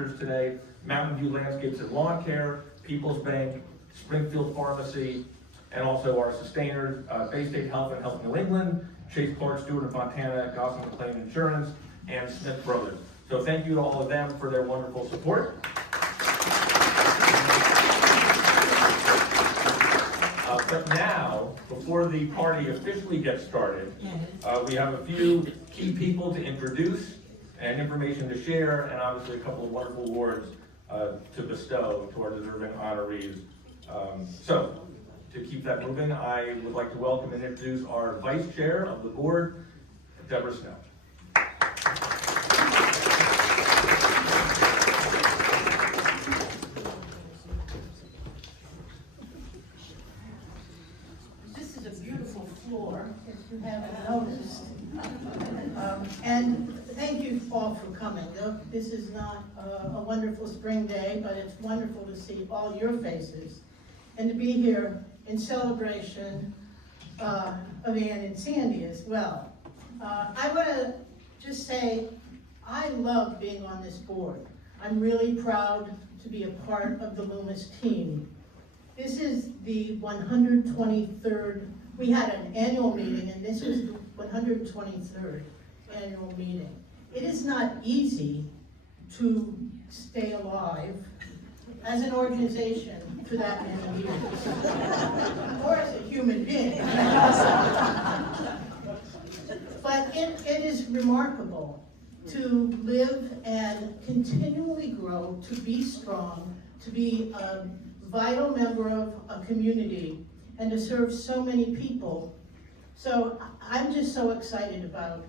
sponsors today: Mountain View Landscapes and Lawn Care, People's Bank, Springfield Pharmacy, and also our sustainers, Bay State Health and Health New England, Chase Clark, Stewart and Fontana, Goss and McLean Insurance, and Smith Brothers. So thank you to all of them for their wonderful support. But now, before the party officially gets started, we have a few key people to introduce and information to share, and obviously a couple of wonderful awards to bestow to our deserving honorees. So, to keep that moving, I would like to welcome and introduce our Vice Chair of the Board, Deborah Snow. This is a beautiful floor, if you haven't noticed. And thank you all for coming. This is not a wonderful spring day, but it's wonderful to see all your faces and to be here in celebration of Ann and Sandi as well. I want to just say I love being on this board. I'm really proud to be a part of the Loomis team. This is the 123rd, we had an annual meeting, and this is the 123rd annual meeting. It is not easy to stay alive as an organization for that many years, or as a human being. But it is remarkable to live and continually grow, to be strong, to be a vital member of a community, and to serve so many people. So I'm just so excited about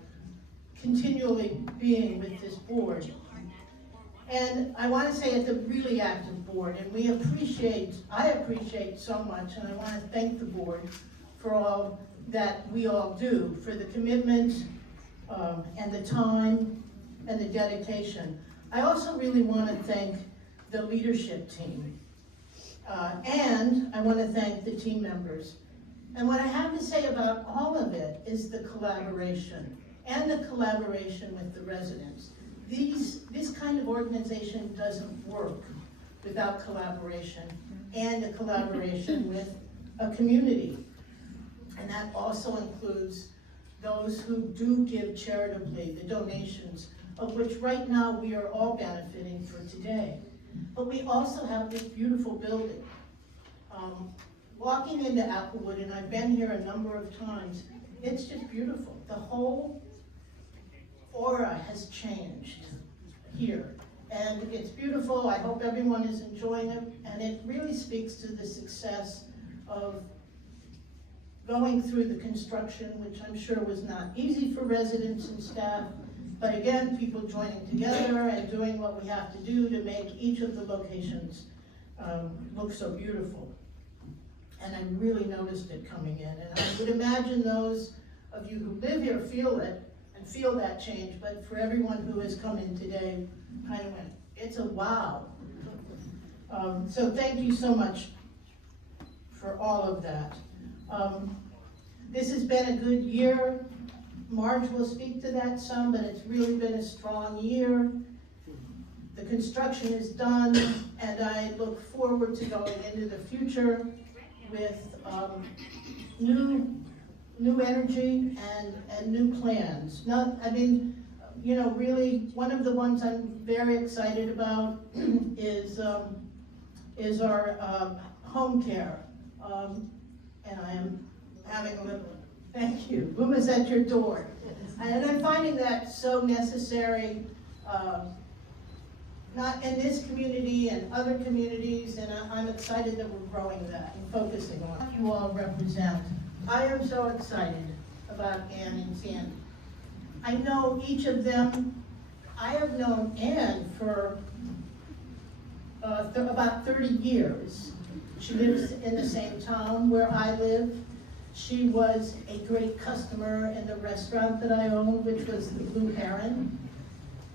continually being with this board. And I want to say it's a really active board, and I appreciate so much, and I want to thank the board for all that we all do, for the commitment and the time and the dedication. I also really want to thank the leadership team, and I want to thank the team members. And what I have to say about all of it is the collaboration, and the collaboration with the residents. This kind of organization doesn't work without collaboration, and a collaboration with a community. And that also includes those who do give charitably, the donations, of which right now we are all benefiting for today. But we also have this beautiful building. Walking into Applewood, and I've been here a number of times, it's just beautiful. The whole aura has changed here, and it's beautiful. I hope everyone is enjoying it, and it really speaks to the success of going through the construction, which I'm sure was not easy for residents and staff, but again, people joining together and doing what we have to do to make each of the locations look so beautiful. And I really noticed it coming in, and I would imagine those of you who live here feel it, and feel that change, but for everyone who has come in today, kind of went, it's a wow. So thank you so much for all of that. This has been a good year. Marge will speak to that some, but it's really been a strong year. The construction is done, and I look forward to going into the future with new energy and new plans. Really, one of the ones I'm very excited about is our home care. And I am having a little, thank you, Loomis at your door. And I'm finding that so necessary, not in this community and other communities, and I'm excited that we're growing that and focusing on it. You all represent. I am so excited about Ann and Sandi. I know each of them. I have known Ann for about 30 years. She lives in the same town where I live. She was a great customer in the restaurant that I owned, which was the Blue Heron.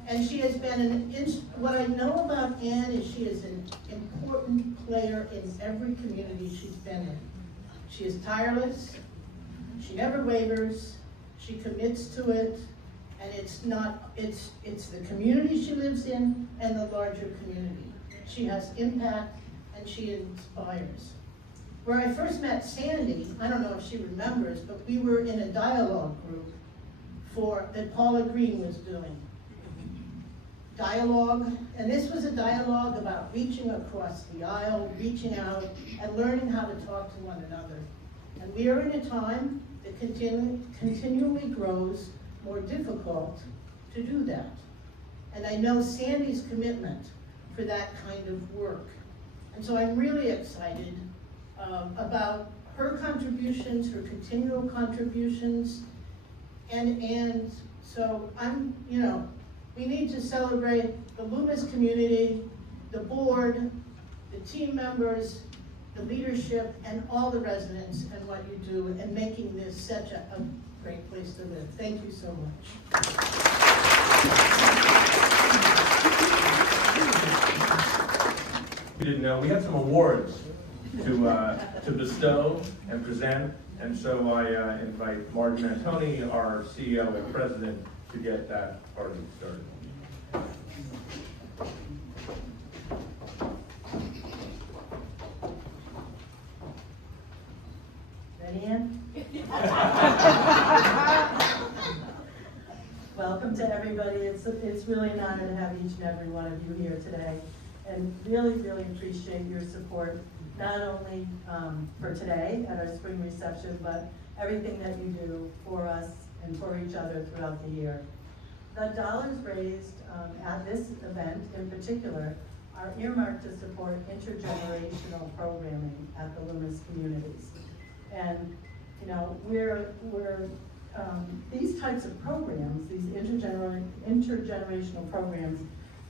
And she has been what I know about Ann is she is an important player in every community she's been in. She is tireless, she never wavers, she commits to it, And it's the community she lives in and the larger community. She has impact and she inspires. Where I first met Sandi, I don't know if she remembers, but we were in a dialogue group that Paula Green was doing. Dialogue, and this was a dialogue about reaching across the aisle, reaching out, and learning how to talk to one another. And we are in a time that continually grows more difficult to do that. And I know Sandi's commitment for that kind of work. And so I'm really excited about her contributions, her continual contributions, and so we need to celebrate the Loomis community, the board, the team members, the leadership, and all the residents and what you do, and making this such a great place to live. Thank you so much. We didn't know, we had some awards to bestow and present, and so I invite Martin Antoni, our CEO and president, to get that party started. Ready, Ann? Welcome to everybody. It's really an honor to have each and every one of you here today, and really, really appreciate your support, not only for today at our spring reception, but everything that you do for us and for each other throughout the year. The dollars raised at this event in particular are earmarked to support intergenerational programming at the Loomis Communities. And these types of programs, these intergenerational programs,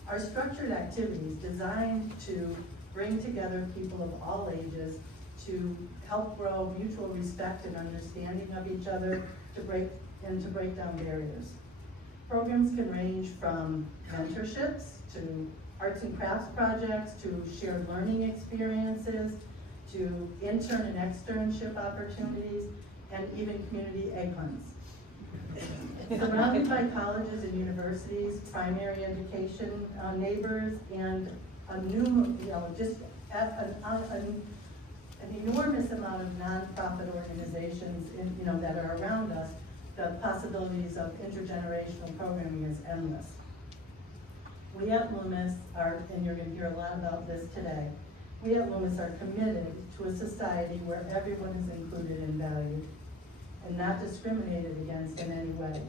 are structured activities designed to bring together people of all ages to help grow mutual respect and understanding of each other, to break down barriers. Programs can range from mentorships to arts and crafts projects to shared learning experiences to intern and externship opportunities, and even community egg hunts. Surrounded by colleges and universities, primary education neighbors, and an enormous amount of nonprofit organizations that are around us, the possibilities of intergenerational programming is endless. We at Loomis are, and you're going to hear a lot about this today, we at Loomis are committed to a society where everyone is included and valued and not discriminated against in any way,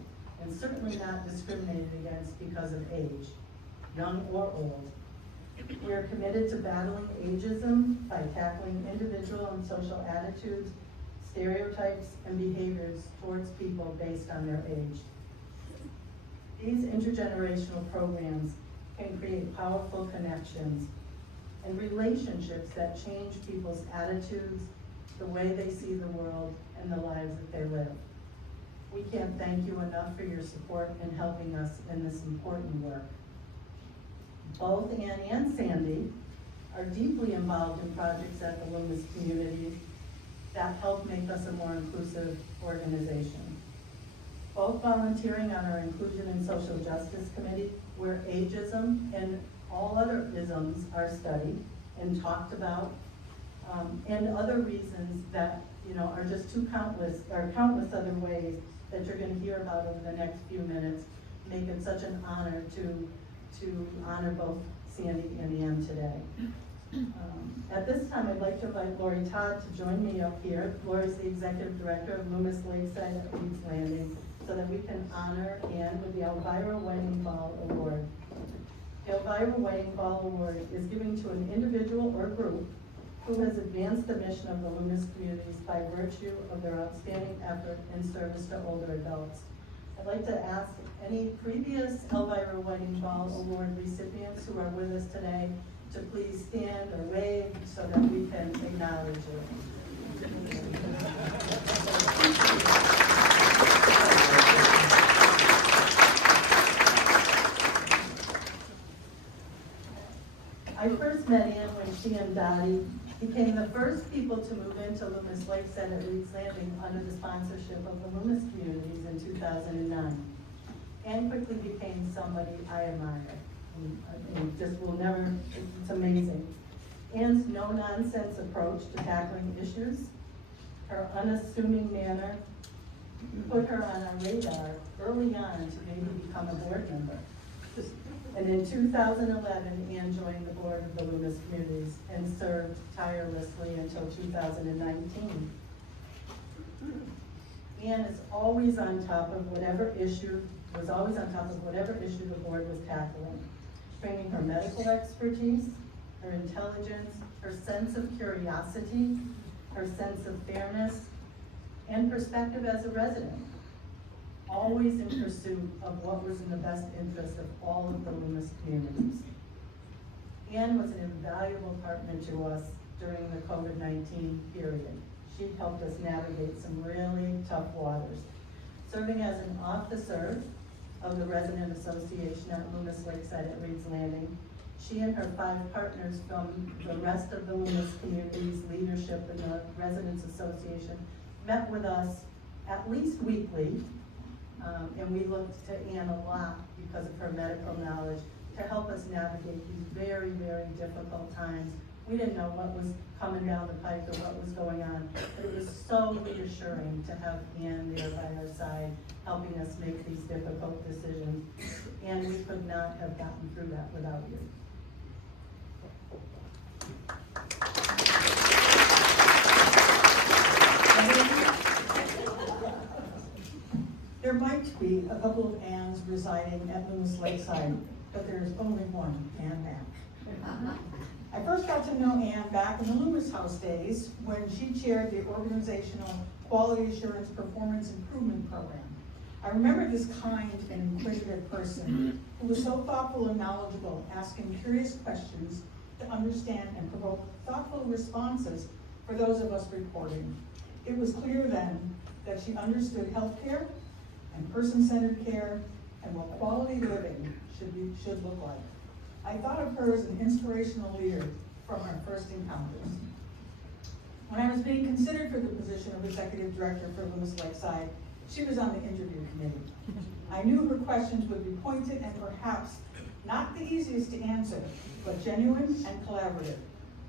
and certainly not discriminated against because of age, young or old. We are committed to battling ageism by tackling individual and social attitudes, stereotypes, and behaviors towards people based on their age. These intergenerational programs can create powerful connections and relationships that change people's attitudes, the way they see the world, and the lives that they live. We can't thank you enough for your support in helping us in this important work. Both Ann and Sandi are deeply involved in projects at the Loomis community that help make us a more inclusive organization. Both volunteering on our Inclusion and Social Justice Committee, where ageism and all other isms are studied and talked about, and other reasons that are just countless other ways that you're going to hear about over the next few minutes, make it such an honor to honor both Sandi and Ann today. At this time, I'd like to invite Lori Todd to join me up here. Lori's the Executive Director of Loomis Lakeside at Reed's Landing, so that we can honor Ann with the Elvira Whiting Ball Award. The Elvira Whiting Ball Award is given to an individual or group who has advanced the mission of the Loomis communities by virtue of their outstanding effort in service to older adults. I'd like to ask any previous Elvira Whiting Ball Award recipients who are with us today to please stand or wave so that we can acknowledge you. I first met Ann when she and Dottie became the first people to move into Loomis Lakeside at Reed's Landing under the sponsorship of the Loomis Communities in 2009. Ann quickly became somebody I admire. And just will never, it's amazing. Ann's no-nonsense approach to tackling issues, her unassuming manner, put her on our radar early on to maybe become a board member. And in 2011, Ann joined the board of the Loomis Communities and served tirelessly until 2019. Ann is always on top of whatever issue, was always on top of whatever issue the board was tackling, bringing her medical expertise, her intelligence, her sense of curiosity, her sense of fairness, and perspective as a resident, always in pursuit of what was in the best interest of all of the Loomis communities. Ann was an invaluable partner to us during the COVID-19 period. She helped us navigate some really tough waters. Serving as an officer of the Resident Association at Loomis Lakeside at Reed's Landing, she and her 5 partners from the rest of the Loomis Communities leadership in the Residents Association met with us at least weekly, and we looked to Ann a lot because of her medical knowledge to help us navigate these very, very difficult times. We didn't know what was coming down the pike or what was going on, but it was so reassuring to have Ann there by our side, helping us make these difficult decisions. And we could not have gotten through that without you. There might be a couple of Anns residing at Loomis Lakeside, but there's only one Ann Mack. I first got to know Ann back in the Loomis House days when she chaired the organizational Quality Assurance Performance Improvement Program. I remember this kind and inquisitive person who was so thoughtful and knowledgeable, asking curious questions to understand and provoke thoughtful responses for those of us reporting. It was clear then that she understood healthcare and person-centered care and what quality living should look like. I thought of her as an inspirational leader from our first encounters. When I was being considered for the position of executive director for Loomis Lakeside, she was on the interview committee. I knew her questions would be pointed and perhaps not the easiest to answer, but genuine and collaborative.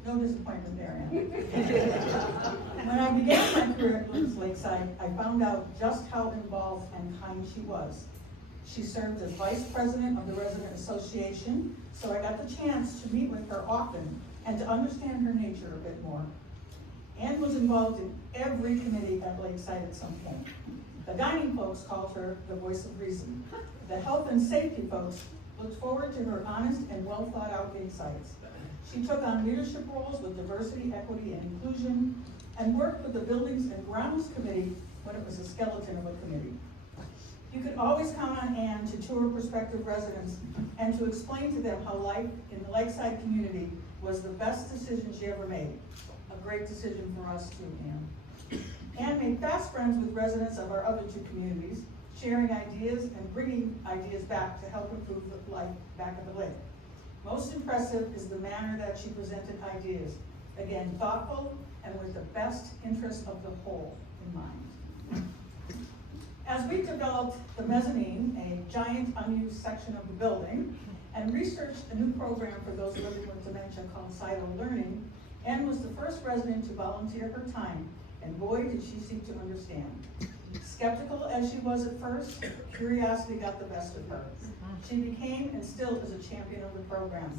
No disappointment there, Ann. When I began my career at Loomis Lakeside, I found out just how involved and kind she was. She served as vice president of the Resident Association, so I got the chance to meet with her often and to understand her nature a bit more. Ann was involved in every committee at Lakeside at some point. The dining folks called her the voice of reason. The health and safety folks looked forward to her honest and well thought out insights. She took on leadership roles with diversity, equity, and inclusion, and worked with the Buildings and Grounds Committee when it was a skeleton of a committee. You could always count on Ann to tour prospective residents and to explain to them how life in the Lakeside community was the best decision she ever made. A great decision for us too, Ann. Ann made fast friends with residents of our other 2 communities, sharing ideas and bringing ideas back to help improve the life back at the lake. Most impressive is the manner that she presented ideas. Again, thoughtful and with the best interest of the whole in mind. As we developed the mezzanine, a giant unused section of the building, and researched a new program for those living with dementia called Silo Learning, Ann was the first resident to volunteer her time, and boy did she seek to understand. Skeptical as she was at first, curiosity got the best of her. She became and still is a champion of the program.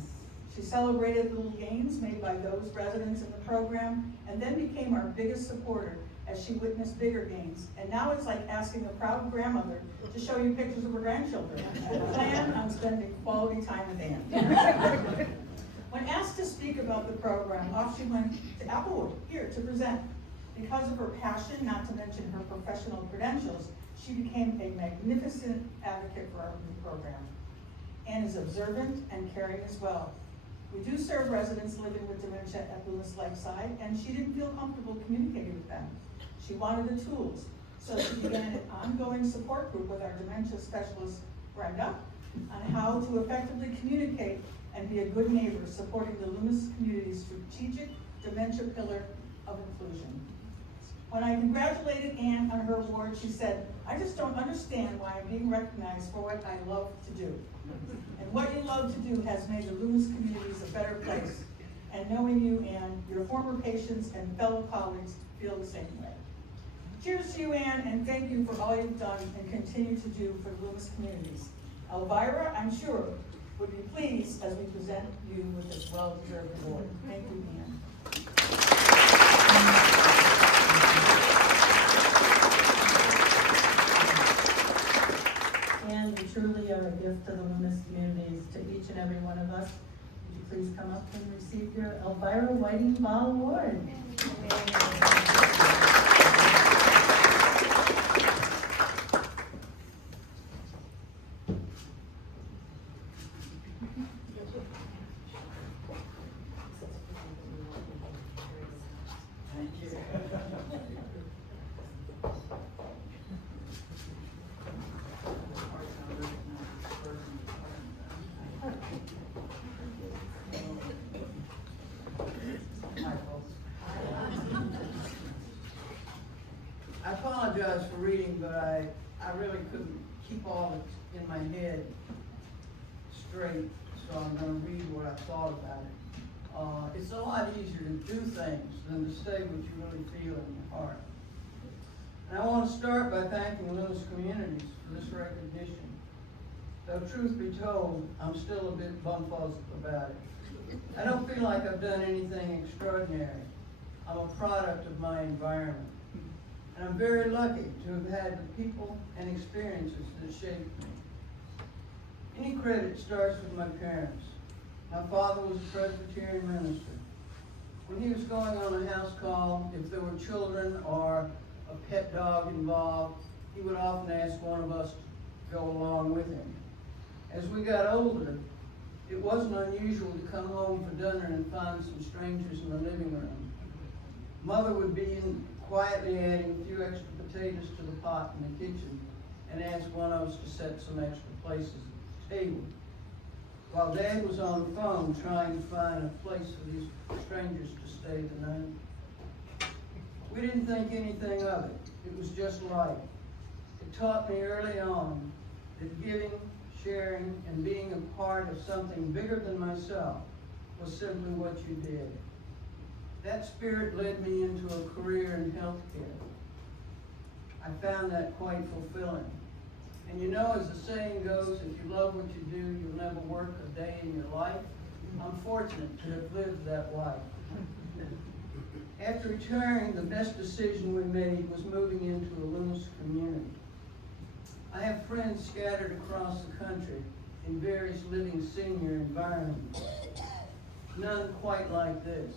She celebrated little gains made by those residents in the program, and then became our biggest supporter as she witnessed bigger gains. And now it's like asking a proud grandmother to show you pictures of her grandchildren. Plan on spending quality time with Ann. When asked to speak about the program, off she went to Applewood, here to present. Because of her passion, not to mention her professional credentials, she became a magnificent advocate for our new program. Ann is observant and caring as well. We do serve residents living with dementia at Loomis Lakeside, and she didn't feel comfortable communicating with them. She wanted the tools, so she began an ongoing support group with our dementia specialist, Brenda, on how to effectively communicate and be a good neighbor, supporting the Loomis Communities strategic dementia pillar of inclusion. When I congratulated Ann on her award, she said, I just don't understand why I'm being recognized for what I love to do. And what you love to do has made the Loomis Communities a better place. And knowing you and your former patients and fellow colleagues feel the same way. Cheers to you, Ann, and thank you for all you've done and continue to do for the Loomis Communities. Elvira, I'm sure, would be pleased as we present you with this well-deserved award. Thank you, Ann. And you truly are a gift to the Loomis Communities, to each and every one of us. Would you please come up and receive your Elvira Whiting Ball Award? I apologize for reading, but I really couldn't keep all it in my head straight, so I'm going to read what I thought about it. It's a lot easier to do things than to say what you really feel in your heart. And I want to start by thanking Loomis Communities for this recognition. Though truth be told, I'm still a bit bumfuzzled about it. I don't feel like I've done anything extraordinary. I'm a product of my environment. And I'm very lucky to have had the people and experiences that shaped me. Any credit starts with my parents. My father was a Presbyterian minister. When he was going on a house call, if there were children or a pet dog involved, he would often ask one of us to go along with him. As we got older, it wasn't unusual to come home for dinner and find some strangers in the living room. Mother would be quietly adding a few extra potatoes to the pot in the kitchen and ask one of us to set some extra places at the table, while Dad was on the phone trying to find a place for these strangers to stay the night. We didn't think anything of it. It was just life. It taught me early on that giving, sharing, and being a part of something bigger than myself was simply what you did. That spirit led me into a career in healthcare. I found that quite fulfilling. And you know, as the saying goes, if you love what you do, you'll never work a day in your life. I'm fortunate to have lived that life. After retiring, the best decision we made was moving into a Loomis community. I have friends scattered across the country in various living senior environments. None quite like this.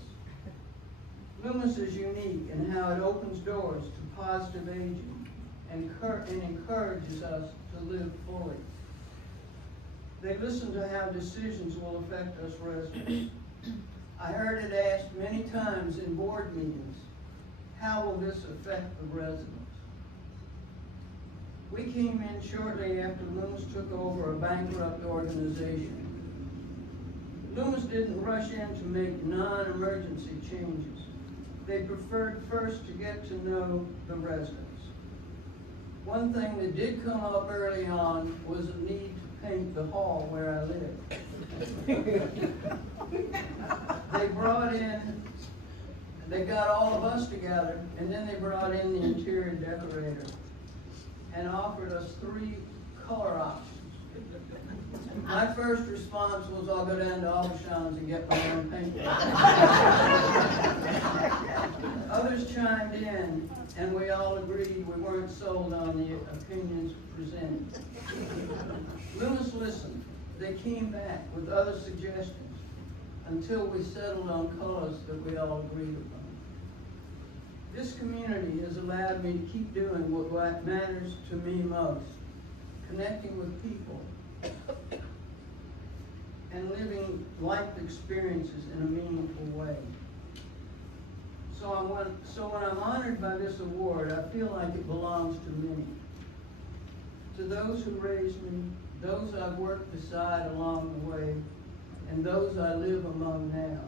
Loomis is unique in how it opens doors to positive aging and encourages us to live fully. They listen to how decisions will affect us residents. I heard it asked many times in board meetings, how will this affect the residents? We came in shortly after Loomis took over a bankrupt organization. Loomis didn't rush in to make non-emergency changes. They preferred first to get to know the residents. One thing that did come up early on was a need to paint the hall where I lived. They got all of us together, and then they brought in the interior decorator and offered us 3 color options. My first response was, I'll go down to Albertson-Shea and get my own paint. Others chimed in, and we all agreed we weren't sold on the opinions presented. Loomis listened. They came back with other suggestions until we settled on colors that we all agreed upon. This community has allowed me to keep doing what matters to me most, connecting with people and living life experiences in a meaningful way. So when I'm honored by this award, I feel like it belongs to me. To those who raised me, those I've worked beside along the way, and those I live among now.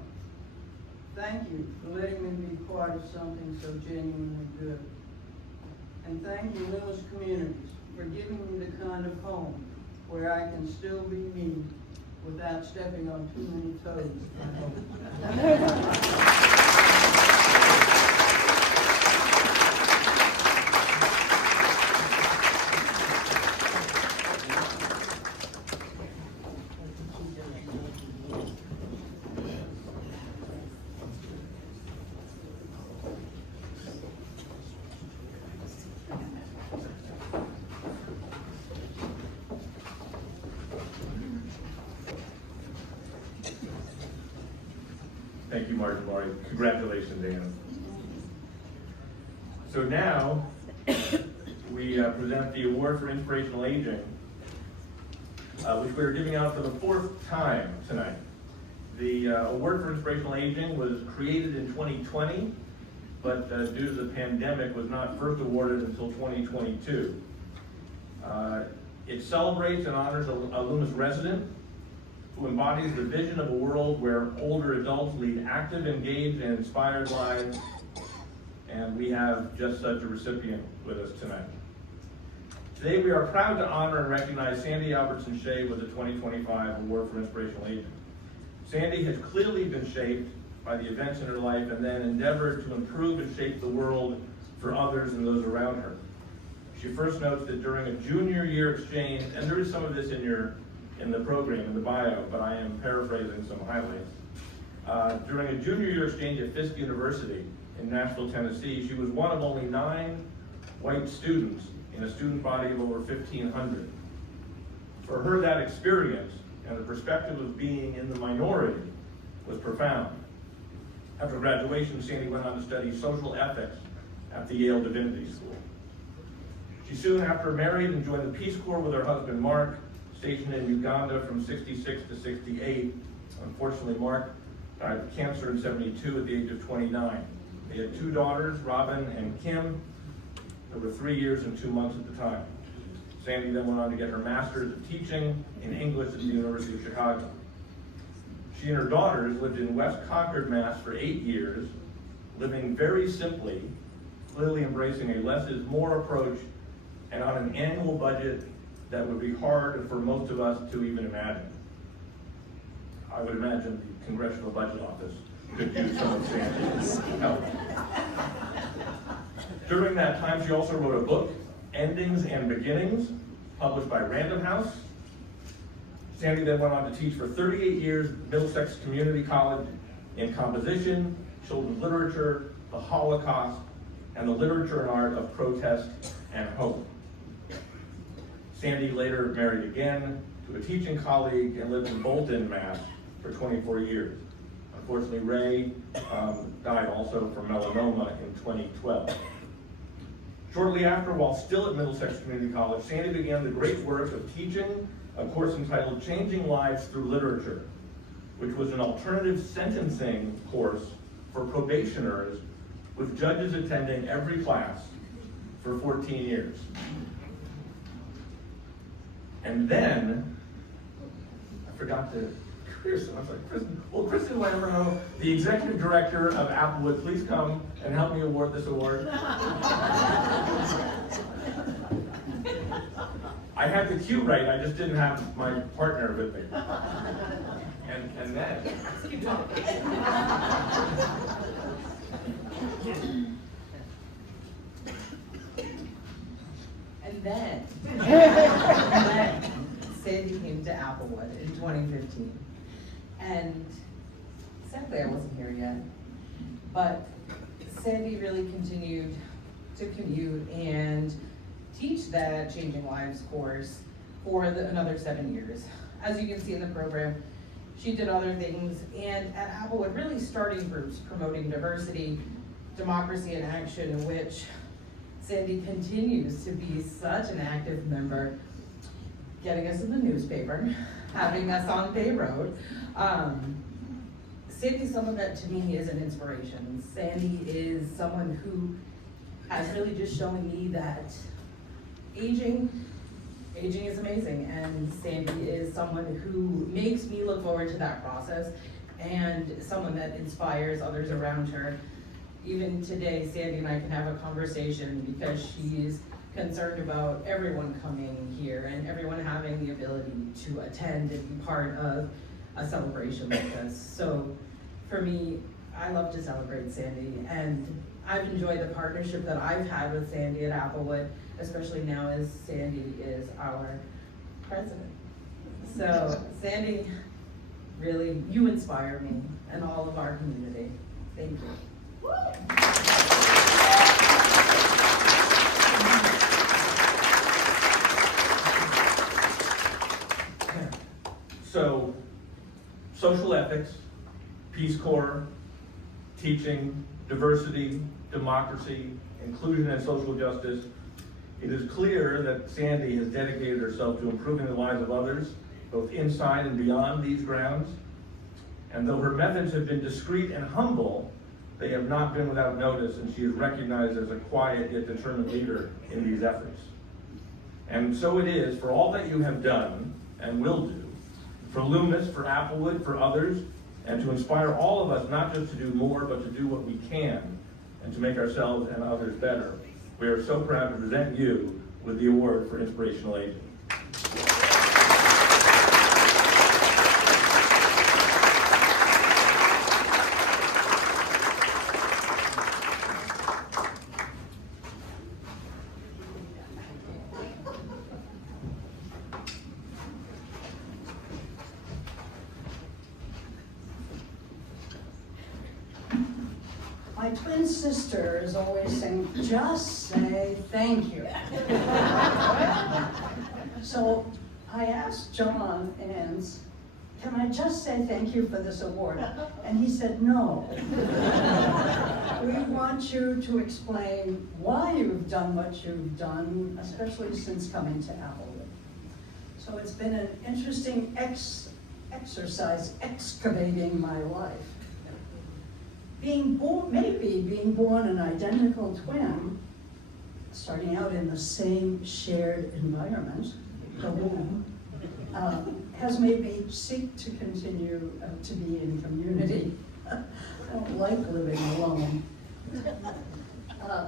Thank you for letting me be part of something so genuinely good. And thank you, Loomis Communities, for giving me the kind of home where I can still be me without stepping on too many toes, I hope. Thank you, Martin Maury. Congratulations, Ann. So now, we present the Award for Inspirational Aging, which we are giving out for the 4th time tonight. The Award for Inspirational Aging was created in 2020, but due to the pandemic was not first awarded until 2022. It celebrates and honors a Loomis resident who embodies the vision of a world where older adults lead active, engaged, and inspired lives. And we have just such a recipient with us tonight. Today we are proud to honor and recognize Sandi Albertson-Shea with the 2025 Award for Inspirational Aging. Sandi has clearly been shaped by the events in her life and then endeavored to improve and shape the world for others and those around her. She first notes that during a junior year exchange, and there is some of this in the program, in the bio, but I am paraphrasing some highlights. During a junior year exchange at Fisk University in Nashville, Tennessee, she was one of only 9 white students in a student body of over 1,500. For her, that experience and the perspective of being in the minority was profound. After graduation, Sandi went on to study social ethics at the Yale Divinity School. She soon after married and joined the Peace Corps with her husband, Mark, stationed in Uganda from 66 to 68. Unfortunately, Mark died of cancer in 72 at the age of 29. They had 2 daughters, Robin and Kim. They were 3 years and 2 months at the time. Sandi then went on to get her master's of teaching in English at the University of Chicago. She and her daughters lived in West Concord, Mass. For 8 years, living very simply, clearly embracing a less is more approach, and on an annual budget that would be hard for most of us to even imagine. I would imagine the Congressional Budget Office could use some of Sandi's help. During that time, she also wrote a book, Endings and Beginnings, published by Random House. Sandi then went on to teach for 38 years at Middlesex Community College in composition, children's literature, the Holocaust, and the literature and art of protest and hope. Sandi later married again to a teaching colleague and lived in Bolton, Mass. For 24 years. Unfortunately, Ray died also from melanoma in 2012. Shortly after, while still at Middlesex Community College, Sandi began the great work of teaching a course entitled Changing Lives Through Literature, which was an alternative sentencing course for probationers with judges attending every class for 14 years. And then, I forgot to, Kristen, I was like, Kristen, will Kristen Lamberno, the executive director of Applewood, please come and help me award this award? I had the cue right, I just didn't have my partner with me. And then. Keep talking. And then Sandi came to Applewood in 2015. And sadly, I wasn't here yet, but Sandi really continued to commute and teach that Changing Lives course for another 7 years. As you can see in the program, she did other things, and at Applewood, really starting groups promoting diversity, democracy, and action, in which Sandi continues to be such an active member, getting us in the newspaper, having us on Bay Road. Sandi's someone that to me is an inspiration. Sandi is someone who has really just shown me that aging is amazing, and Sandi is someone who makes me look forward to that process, and someone that inspires others around her. even today, Sandi and I can have a conversation because she's concerned about everyone coming here and everyone having the ability to attend and be part of a celebration like this. So for me, I love to celebrate Sandi, and I've enjoyed the partnership that I've had with Sandi at Applewood, especially now as Sandi is our president. So Sandi, really, you inspire me and all of our community. Thank you. So, social ethics, Peace Corps, teaching, diversity, democracy, inclusion and social justice. It is clear that Sandi has dedicated herself to improving the lives of others, both inside and beyond these grounds. And though her methods have been discreet and humble, they have not been without notice, and she is recognized as a quiet yet determined leader in these efforts. And so it is for all that you have done and will do, for Loomis, for Applewood, for others, and to inspire all of us not just to do more, but to do what we can, and to make ourselves and others better. We are so proud to present you with the award for Inspirational Aging. My twin sister is always saying, just say thank you. So I asked John Enns, can I just say thank you for this award? And he said, no. We want you to explain why you've done what you've done, especially since coming to Applewood. So it's been an interesting exercise excavating my life. Being born an identical twin, starting out in the same shared environment, the womb, has made me seek to continue to be in community. I don't like living alone.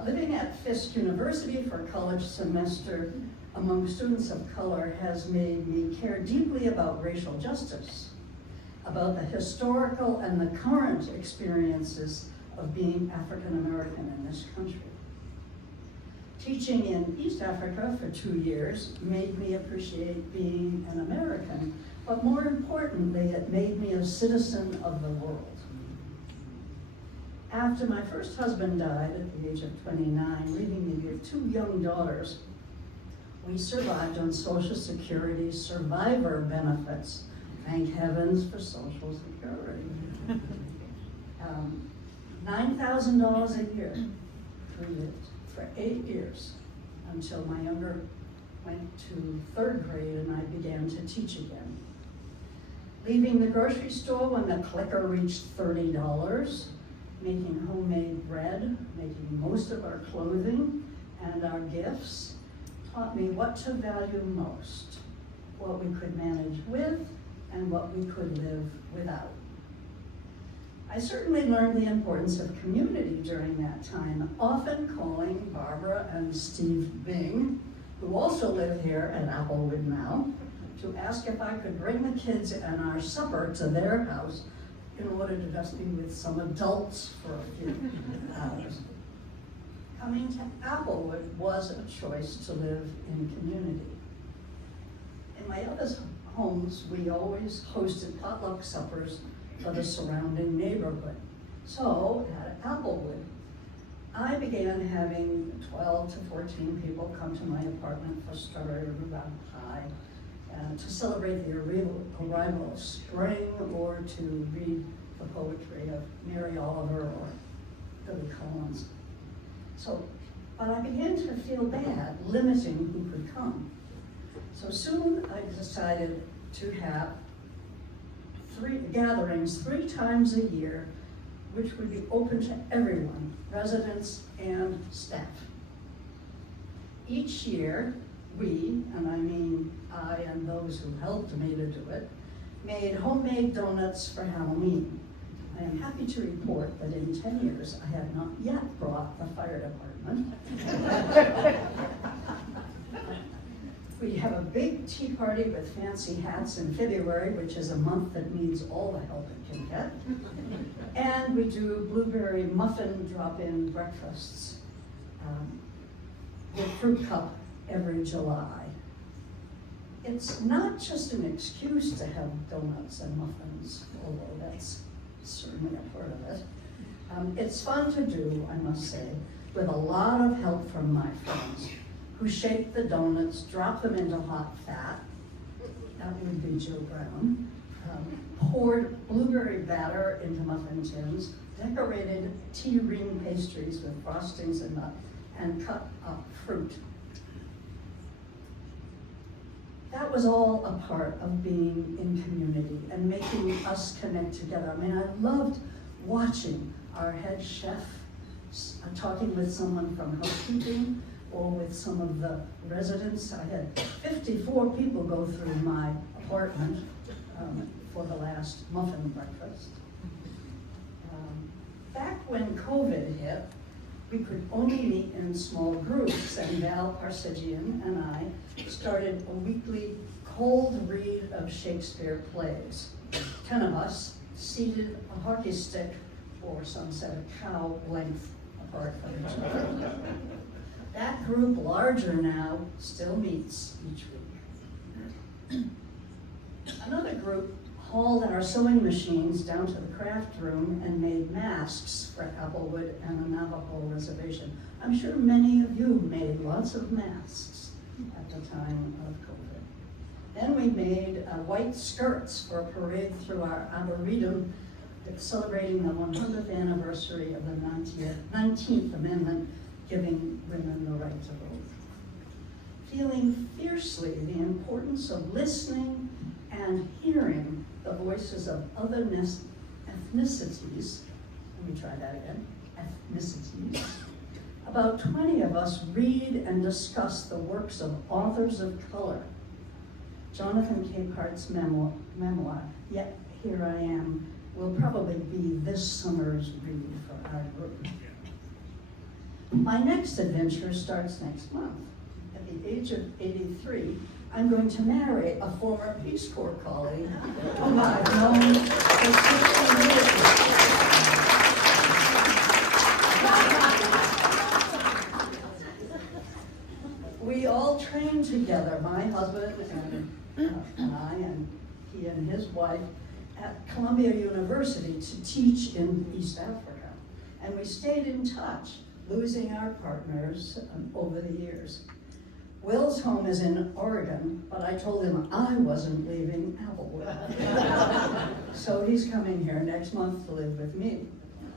Living at Fisk University for a college semester among students of color has made me care deeply about racial justice, about the historical and the current experiences of being African American in this country. Teaching in East Africa for 2 years made me appreciate being an American, but more importantly, it made me a citizen of the world. After my first husband died at the age of 29, leaving me with 2 young daughters, we survived on Social Security survivor benefits. Thank heavens for Social Security. $9,000 a year we lived for 8 years until my younger went to 3rd grade and I began to teach again. Leaving the grocery store when the clicker reached $30, making homemade bread, making most of our clothing and our gifts, taught me what to value most, what we could manage with and what we could live without. I certainly learned the importance of community during that time, often calling Barbara and Steve Bing, who also live here at Applewood now, to ask if I could bring the kids and our supper to their house in order to just be with some adults for a few hours. Coming to Applewood was a choice to live in community. In my other homes, we always hosted potluck suppers for the surrounding neighborhood. So at Applewood, I began having 12 to 14 people come to my apartment for strawberry rhubarb pie to celebrate the arrival of spring or to read the poetry of Mary Oliver or Billy Collins. But I began to feel bad limiting who could come. So soon I decided to have 3 gatherings 3 times a year, which would be open to everyone, residents and staff. Each year, we, and I mean I and those who helped me to do it, made homemade donuts for Halloween. I am I'm happy to report that in 10 years, I have not yet brought the fire department. We have a big tea party with fancy hats in February, which is a month that needs all the help it can get. And we do blueberry muffin drop-in breakfasts with fruit cup every July. It's not just an excuse to have donuts and muffins, although that's certainly a part of it. It's fun to do, I must say, with a lot of help from my friends who shake the donuts, drop them into hot fat, that would be Joe Brown, poured blueberry batter into muffin tins, decorated tea ring pastries with frostings and nut, and cut up fruit. That was all a part of being in community and making us connect together. I mean, I loved watching our head chef talking with someone from housekeeping or with some of the residents. I had 54 people go through my apartment for the last muffin breakfast. Back when COVID hit, we could only meet in small groups, and Val Parsegian and I started a weekly cold read of Shakespeare plays. 10 of us seated a hockey stick or some set of cow length apart from each other. That group, larger now, still meets each week. Another group hauled our sewing machines down to the craft room and made masks for Applewood and the Navajo Reservation. I'm sure many of you made lots of masks at the time of COVID. Then we made white skirts for a parade through our Arboretum celebrating the 100th anniversary of the 19th Amendment, giving women the right to vote. Feeling fiercely the importance of listening and hearing the voices of other ethnicities, let me try that again, ethnicities. About 20 of us read and discuss the works of authors of color. Jonathan Capehart's memoir, Yet Here I Am, will probably be this summer's read for our group. My next adventure starts next month. At the age of 83, I'm going to marry a former Peace Corps colleague whom I've known for 60 years. We all trained together, my husband and I, and he and his wife, at Columbia University to teach in East Africa. And we stayed in touch, losing our partners over the years. Will's home is in Oregon, but I told him I wasn't leaving Applewood. So he's coming here next month to live with me.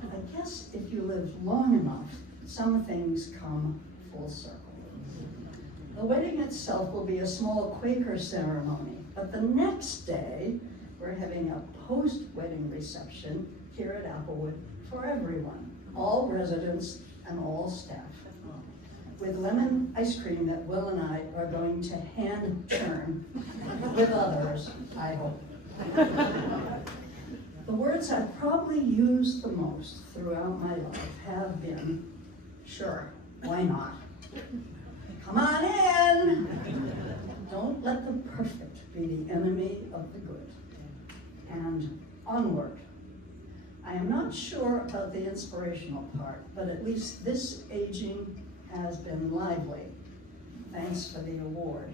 I guess if you live long enough, some things come full circle. The wedding itself will be a small Quaker ceremony, but the next day, we're having a post-wedding reception here at Applewood for everyone, all residents and all staff, with lemon ice cream that Will and I are going to hand churn with others, I hope. The words I've probably used the most throughout my life have been, sure, why not? Come on in! Don't let the perfect be the enemy of the good. And onward. I am not sure about the inspirational part, but at least this aging has been lively. Thanks for the award.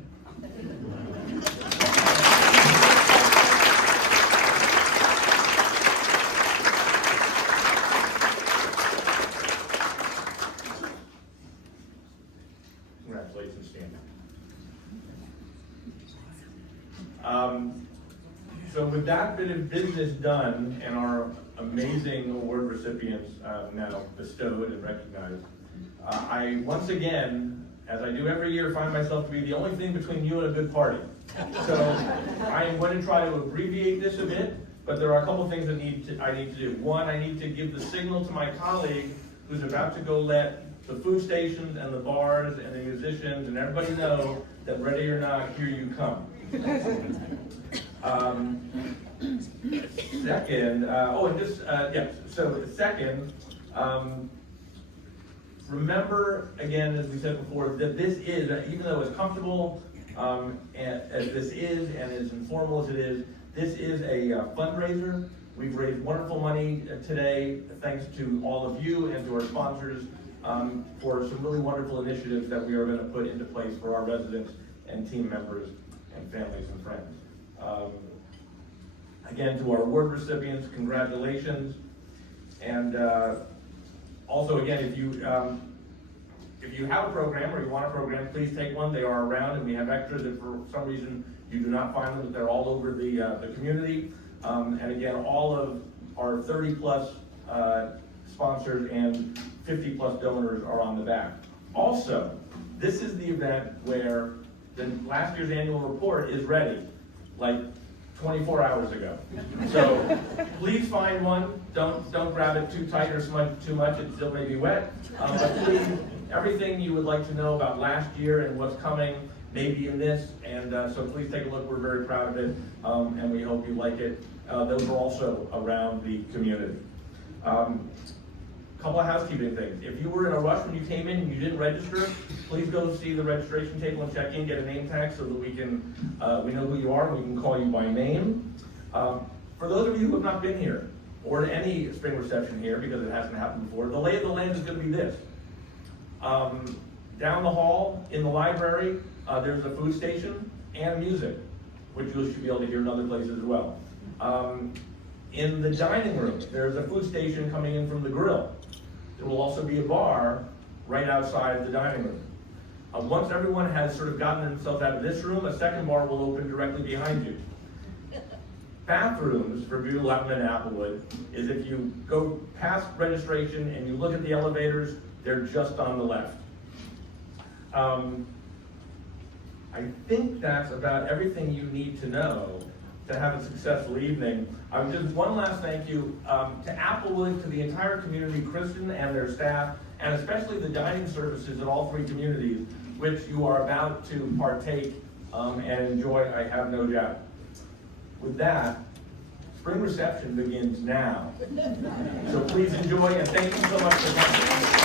Congratulations, Sandi. So with that bit of business done and our amazing award recipients now bestowed and recognized, I once again, as I do every year, find myself to be the only thing between you and a good party. So I am going to try to abbreviate this a bit, but there are a couple of things that I need to do. One, I need to give the signal to my colleague who's about to go let the food stations and the bars and the musicians and everybody know that ready or not, here you come. Second, so second, remember, again, as we said before, that this is, even though as comfortable as this is and as informal as it is, this is a fundraiser. We've raised wonderful money today, thanks to all of you and to our sponsors, for some really wonderful initiatives that we are going to put into place for our residents and team members and families and friends. Again, to our award recipients, congratulations. And also, again, if you have a program or you want a program, please take one. They are around, and we have extras. If for some reason you do not find them, that they're all over the community. And again, all of our 30+ sponsors and 50+ donors are on the back. Also, this is the event where the last year's annual report is ready, like 24 hours ago. So please find one. Don't grab it too tight or too much. It still may be wet. But please, everything you would like to know about last year and what's coming may be in this. And so please take a look. We're very proud of it, and we hope you like it. Those are also around the community. Couple of housekeeping things. If you were in a rush when you came in and you didn't register, please go see the registration table and check in, get a name tag so that we know who you are and we can call you by name. For those of you who have not been here, or to any spring reception here, because it hasn't happened before, the lay of the land is going to be this. Down the hall in the library, there's a food station and music, which you should be able to hear in other places as well. In the dining room, there's a food station coming in from the grill. There will also be a bar right outside the dining room. Once everyone has sort of gotten themselves out of this room, a second bar will open directly behind you. Bathrooms for Buell, Lebanon, and Applewood is if you go past registration and you look at the elevators, they're just on the left. I think that's about everything you need to know to have a successful evening. Just one last thank you to Applewood, to the entire community, Kristen and their staff, and especially the dining services at all 3 communities, which you are about to partake and enjoy, I have no doubt. With that, spring reception begins now. So please enjoy, and thank you so much for coming.